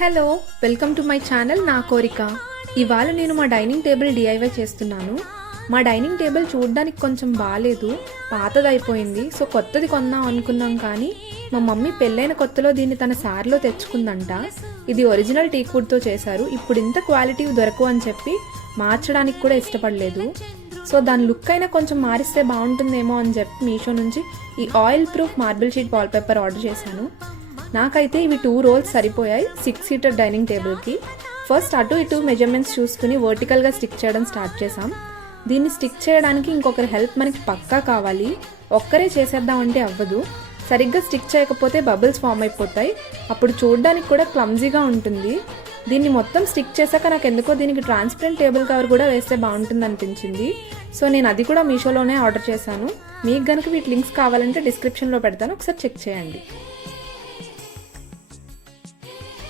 Hello, welcome to my channel నా కోరిక. ఇవాళ నేను మా డైనింగ్ టేబుల్ డిఐవై చేస్తున్నాను. మా డైనింగ్ టేబుల్ చూడడానికి కొంచెం బాగాలేదు, పాతదైపోయింది. సో కొత్తది కొందాం అనుకున్నాం, కానీ మా మమ్మీ పెళ్ళైన కొత్తలో దీన్ని తన సార్లో తెచ్చుకుందంట. ఇది ఒరిజినల్ టీక్వుడ్తో చేశారు. ఇప్పుడు ఇంత క్వాలిటీ దొరకవు అని చెప్పి మార్చడానికి కూడా ఇష్టపడలేదు. సో దాని లుక్ అయినా కొంచెం మారిస్తే బాగుంటుందేమో అని చెప్పి మీషో నుంచి ఈ oil proof marble sheet wall paper order చేశాను. నాకైతే ఇవి 2 రోల్స్ సరిపోయాయి 6 సీటర్ డైనింగ్ టేబుల్కి. ఫస్ట్ అటు ఇటు మెజర్మెంట్స్ చూసుకుని వర్టికల్గా స్టిక్ చేయడం స్టార్ట్ చేసాం. దీన్ని స్టిక్ చేయడానికి ఇంకొకరి హెల్ప్ మనకి పక్కా కావాలి. ఒక్కరే చేసేద్దామంటే అవ్వదు. సరిగ్గా స్టిక్ చేయకపోతే బబుల్స్ ఫామ్ అయిపోతాయి. అప్పుడు చూడడానికి కూడా క్లమ్జీగా ఉంటుంది. దీన్ని మొత్తం స్టిక్ చేశాక నాకు ఎందుకో దీనికి ట్రాన్స్పరెంట్ టేబుల్ కవర్ కూడా వేస్తే బాగుంటుంది అనిపించింది. సో నేను అది కూడా మీషోలోనే ఆర్డర్ చేశాను. మీకు గనుక వీటి లింక్స్ కావాలంటే డిస్క్రిప్షన్లో పెడతాను, ఒకసారి చెక్ చేయండి.